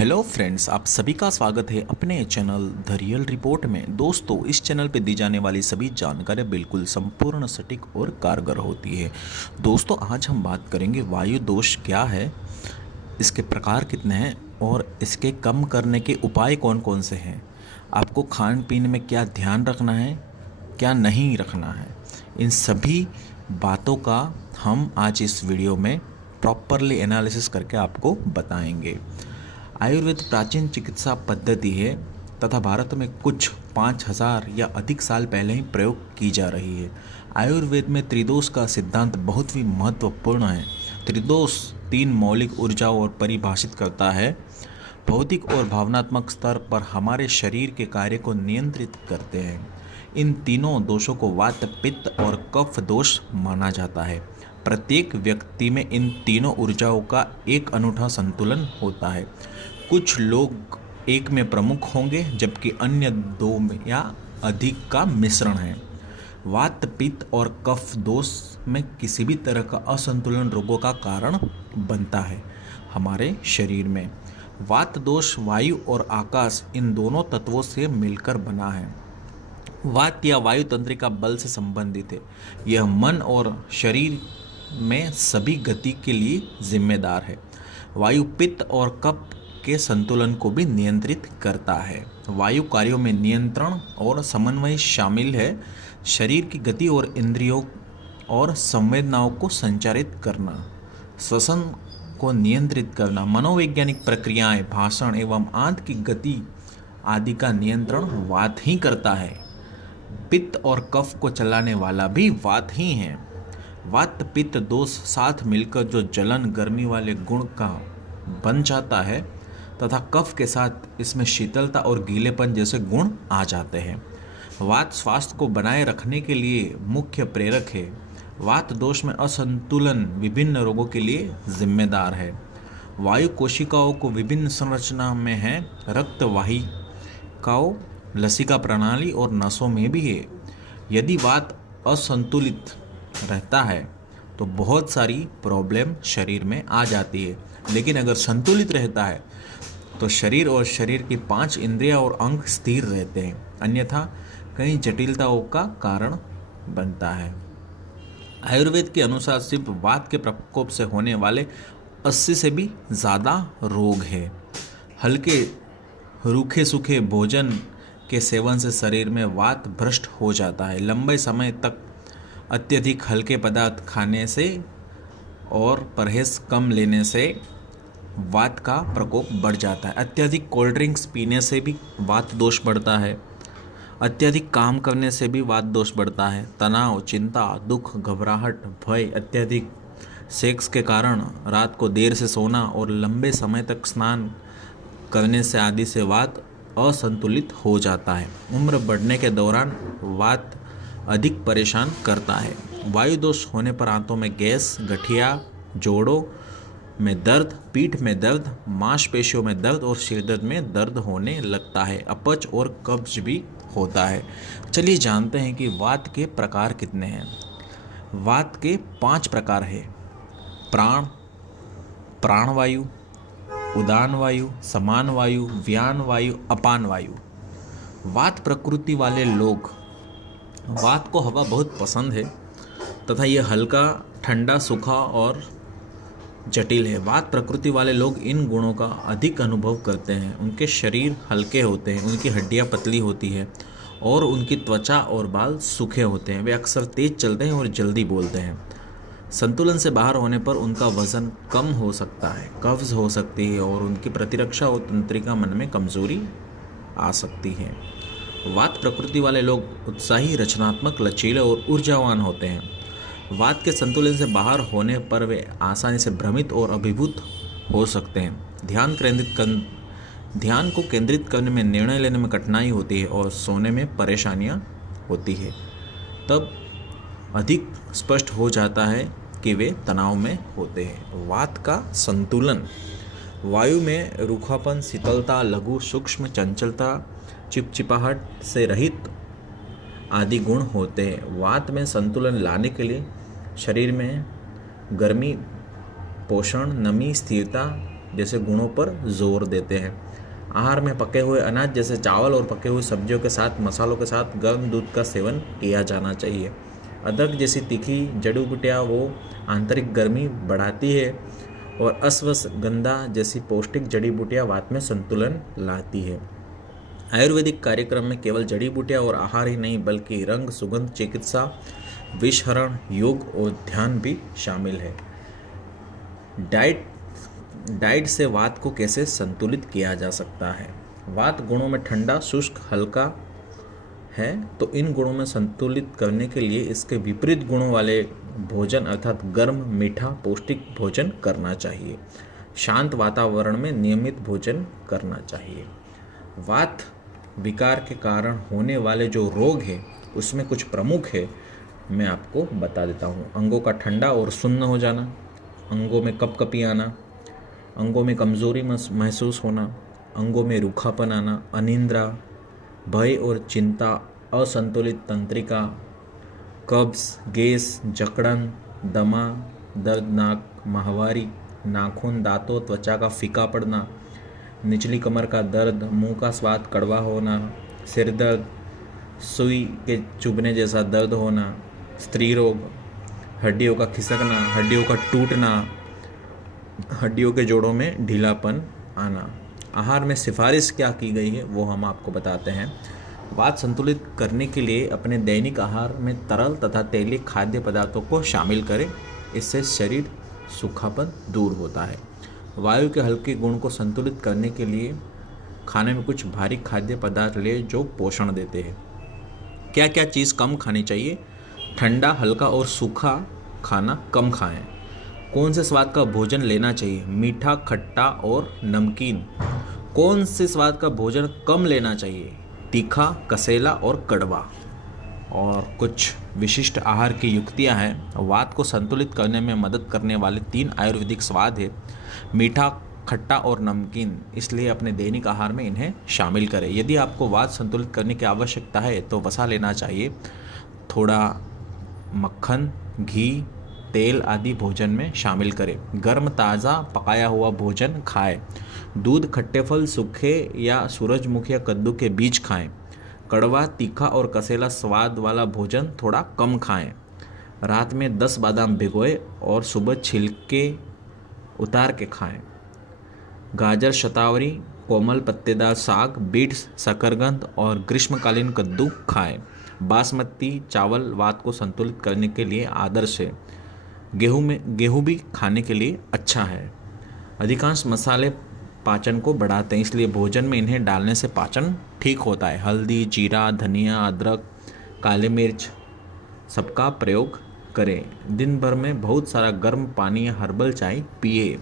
Hello friends, आप सभी का स्वागत है अपने चैनल द रियल रिपोर्ट में। दोस्तों, इस चैनल पे दी जाने वाली सभी जानकारियाँ बिल्कुल संपूर्ण, सटीक और कारगर होती है। दोस्तों, आज हम बात करेंगे वायु दोष क्या है, इसके प्रकार कितने हैं और इसके कम करने के उपाय कौन कौन से हैं। आपको खान पीन में क्या ध्यान रखना है, क्या नहीं रखना है, इन सभी बातों का हम आज इस वीडियो में प्रॉपरली एनालिसिस करके आपको बताएंगे। आयुर्वेद प्राचीन चिकित्सा पद्धति है तथा भारत में कुछ 5000 या अधिक साल पहले ही प्रयोग की जा रही है। आयुर्वेद में त्रिदोष का सिद्धांत बहुत ही महत्वपूर्ण है। त्रिदोष 3 मौलिक ऊर्जाओं और परिभाषित करता है। भौतिक और भावनात्मक स्तर पर हमारे शरीर के कार्य को नियंत्रित करते हैं। इन तीनों दोषों को वात, पित्त और कफ दोष माना जाता है। प्रत्येक व्यक्ति में इन तीनों ऊर्जाओं का एक अनूठा संतुलन होता है। कुछ लोग एक में प्रमुख होंगे जबकि अन्य दो में या अधिक का मिश्रण है। वात, पित्त और कफ दोष में किसी भी तरह का असंतुलन रोगों का कारण बनता है। हमारे शरीर में वात दोष वायु और आकाश, इन दोनों तत्वों से मिलकर बना है। वात या वायु तंत्रिका बल से संबंधित है। यह मन और शरीर में सभी गति के लिए जिम्मेदार है। वायु पित्त और कफ के संतुलन को भी नियंत्रित करता है। वायु कार्यों में नियंत्रण और समन्वय शामिल है। शरीर की गति और इंद्रियों और संवेदनाओं को संचारित करना, श्वसन को नियंत्रित करना, मनोवैज्ञानिक प्रक्रियाएं, भाषण एवं आंत की गति आदि का नियंत्रण वात ही करता है। पित्त और कफ को चलाने वाला भी वात ही है। वात पित्त दोष साथ मिलकर जो जलन, गर्मी वाले गुण का बन जाता है तथा कफ के साथ इसमें शीतलता और गीलेपन जैसे गुण आ जाते हैं। वात स्वास्थ्य को बनाए रखने के लिए मुख्य प्रेरक है। वात दोष में असंतुलन विभिन्न रोगों के लिए जिम्मेदार है। वायु कोशिकाओं को विभिन्न संरचना में है। रक्त वाहिकाओं, लसिका प्रणाली और नसों में भी है। यदि वात असंतुलित रहता है तो बहुत सारी प्रॉब्लम शरीर में आ जाती है, लेकिन अगर संतुलित रहता है तो शरीर और शरीर की 5 इंद्रियां और अंग स्थिर रहते हैं, अन्यथा कई जटिलताओं का कारण बनता है। आयुर्वेद के अनुसार सिर्फ वात के प्रकोप से होने वाले 80 से भी ज़्यादा रोग हैं। हल्के रूखे सूखे भोजन के सेवन से शरीर में वात भ्रष्ट हो जाता है। लंबे समय तक अत्यधिक हल्के पदार्थ खाने से और परहेज कम लेने से वात का प्रकोप बढ़ जाता है। अत्यधिक कोल्ड ड्रिंक्स पीने से भी वात दोष बढ़ता है। अत्यधिक काम करने से भी वात दोष बढ़ता है। तनाव, चिंता, दुख, घबराहट, भय, अत्यधिक सेक्स के कारण रात को देर से सोना और लंबे समय तक स्नान करने से आदि से वात असंतुलित हो जाता है। उम्र बढ़ने के दौरान वात अधिक परेशान करता है। वायु दोष होने पर आंतों में गैस, गठिया, जोड़ों में दर्द, पीठ में दर्द, मांसपेशियों में दर्द और सिरदर्द में दर्द होने लगता है। अपच और कब्ज भी होता है। चलिए जानते हैं कि वात के प्रकार कितने हैं। वात के 5 प्रकार हैं। प्राण, प्राणवायु, उदान वायु, समान वायु, व्यान वायु, अपान वायु। वात प्रकृति वाले लोग, वात को हवा बहुत पसंद है तथा यह हल्का, ठंडा, सूखा और जटिल है। वात प्रकृति वाले लोग इन गुणों का अधिक अनुभव करते हैं। उनके शरीर हल्के होते हैं, उनकी हड्डियां पतली होती है और उनकी त्वचा और बाल सूखे होते हैं। वे अक्सर तेज चलते हैं और जल्दी बोलते हैं। संतुलन से बाहर होने पर उनका वजन कम हो सकता है, कब्ज हो सकती है और उनकी प्रतिरक्षा और तंत्रिका मन में कमजोरी आ सकती है। वात प्रकृति वाले लोग उत्साही, रचनात्मक, लचीले और ऊर्जावान होते हैं। वात के संतुलन से बाहर होने पर वे आसानी से भ्रमित और अभिभूत हो सकते हैं। ध्यान को केंद्रित करने में, निर्णय लेने में कठिनाई होती है और सोने में परेशानियां होती है। तब अधिक स्पष्ट हो जाता है कि वे तनाव में होते हैं। वात का संतुलन, वायु में रूखापन, शीतलता, लघु सूक्ष्म चंचलता, चिपचिपाहट से रहित आदि गुण होते हैं। वात में संतुलन लाने के लिए शरीर में गर्मी, पोषण, नमी, स्थिरता जैसे गुणों पर जोर देते हैं। आहार में पके हुए अनाज जैसे चावल और पके हुई सब्जियों के साथ मसालों के साथ गर्म दूध का सेवन किया जाना चाहिए। अदरक जैसी तीखी जड़ी बूटियाँ वो आंतरिक गर्मी बढ़ाती है और अश्वगंधा जैसी पौष्टिक जड़ी बूटियाँ वात में संतुलन लाती है। आयुर्वेदिक कार्यक्रम में केवल जड़ी बूटियाँ और आहार ही नहीं बल्कि रंग, सुगंध, चिकित्सा, विषहरण, योग और ध्यान भी शामिल है। डाइट से वात को कैसे संतुलित किया जा सकता है। वात गुणों में ठंडा, शुष्क, हल्का है, तो इन गुणों में संतुलित करने के लिए इसके विपरीत गुणों वाले भोजन अर्थात गर्म, मीठा, पौष्टिक भोजन करना चाहिए। शांत वातावरण में नियमित भोजन करना चाहिए। वात विकार के कारण होने वाले जो रोग हैं उसमें कुछ प्रमुख है, मैं आपको बता देता हूँ। अंगों का ठंडा और सुन्न हो जाना, अंगों में कपकपी आना, अंगों में कमजोरी महसूस होना, अंगों में रूखापन आना, अनिद्रा, भय और चिंता, असंतुलित तंत्रिका, कब्ज, गैस, जकड़न, दमा, दर्द नाक, माहवारी, नाखून, दांतों, त्वचा का फीका पड़ना, निचली कमर का दर्द, मुंह का स्वाद कड़वा होना, सिर दर्द, सुई के चुभने जैसा दर्द होना, स्त्री रोग, हड्डियों का खिसकना, हड्डियों का टूटना, हड्डियों के जोड़ों में ढीलापन आना। आहार में सिफारिश क्या की गई है वो हम आपको बताते हैं। वात संतुलित करने के लिए अपने दैनिक आहार में तरल तथा तेलीय खाद्य पदार्थों को शामिल करें, इससे शरीर सूखापन दूर होता है। वायु के हल्के गुण को संतुलित करने के लिए खाने में कुछ भारी खाद्य पदार्थ लें जो पोषण देते हैं। क्या क्या चीज़ कम खानी चाहिए। ठंडा, हल्का और सूखा खाना कम खाएं। कौन से स्वाद का भोजन लेना चाहिए। मीठा, खट्टा और नमकीन। कौन से स्वाद का भोजन कम लेना चाहिए। तीखा, कसेला और कड़वा। और कुछ विशिष्ट आहार की युक्तियां हैं। वात को संतुलित करने में मदद करने वाले 3 आयुर्वेदिक स्वाद है, मीठा, खट्टा और नमकीन, इसलिए अपने दैनिक आहार में इन्हें शामिल करें। यदि आपको वात संतुलित करने की आवश्यकता है तो वसा लेना चाहिए। थोड़ा मक्खन, घी, तेल आदि भोजन में शामिल करें। गर्म ताज़ा पकाया हुआ भोजन खाएं। दूध, खट्टे फल, सूखे या सूरजमुखी या कद्दू के बीज खाएं। कड़वा, तीखा और कसेला स्वाद वाला भोजन थोड़ा कम खाएं। रात में 10 बादाम भिगोए और सुबह छिलके उतार के खाएं। गाजर, शतावरी, कोमल पत्तेदार साग, बीट्स, शकरकंद और ग्रीष्मकालीन कद्दू खाएं। बासमती चावल वात को संतुलित करने के लिए आदर्श है। गेहूं भी खाने के लिए अच्छा है। अधिकांश मसाले पाचन को बढ़ाते हैं, इसलिए भोजन में इन्हें डालने से पाचन ठीक होता है। हल्दी, जीरा, धनिया, अदरक, काली मिर्च सबका प्रयोग करें। दिन भर में बहुत सारा गर्म पानी या हर्बल चाय पिए।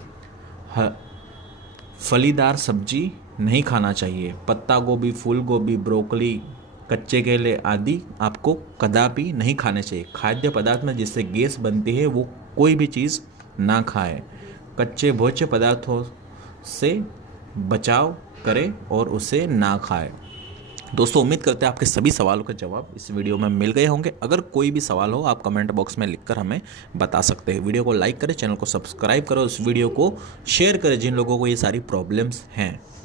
फलीदार सब्जी नहीं खाना चाहिए। पत्ता गोभी, फूल गोभी, ब्रोकली, कच्चे केले आदि आपको कदापि नहीं खाने चाहिए। खाद्य पदार्थ में जिससे गैस बनती है वो कोई भी चीज़ ना खाएं। कच्चे भोज्य पदार्थों से बचाव करें और उसे ना खाएं। दोस्तों, उम्मीद करते हैं आपके सभी सवालों के जवाब इस वीडियो में मिल गए होंगे। अगर कोई भी सवाल हो आप कमेंट बॉक्स में लिखकर हमें बता सकते हैं। वीडियो को लाइक करें, चैनल को सब्सक्राइब करो, इस वीडियो को शेयर करें जिन लोगों को ये सारी प्रॉब्लम्स हैं।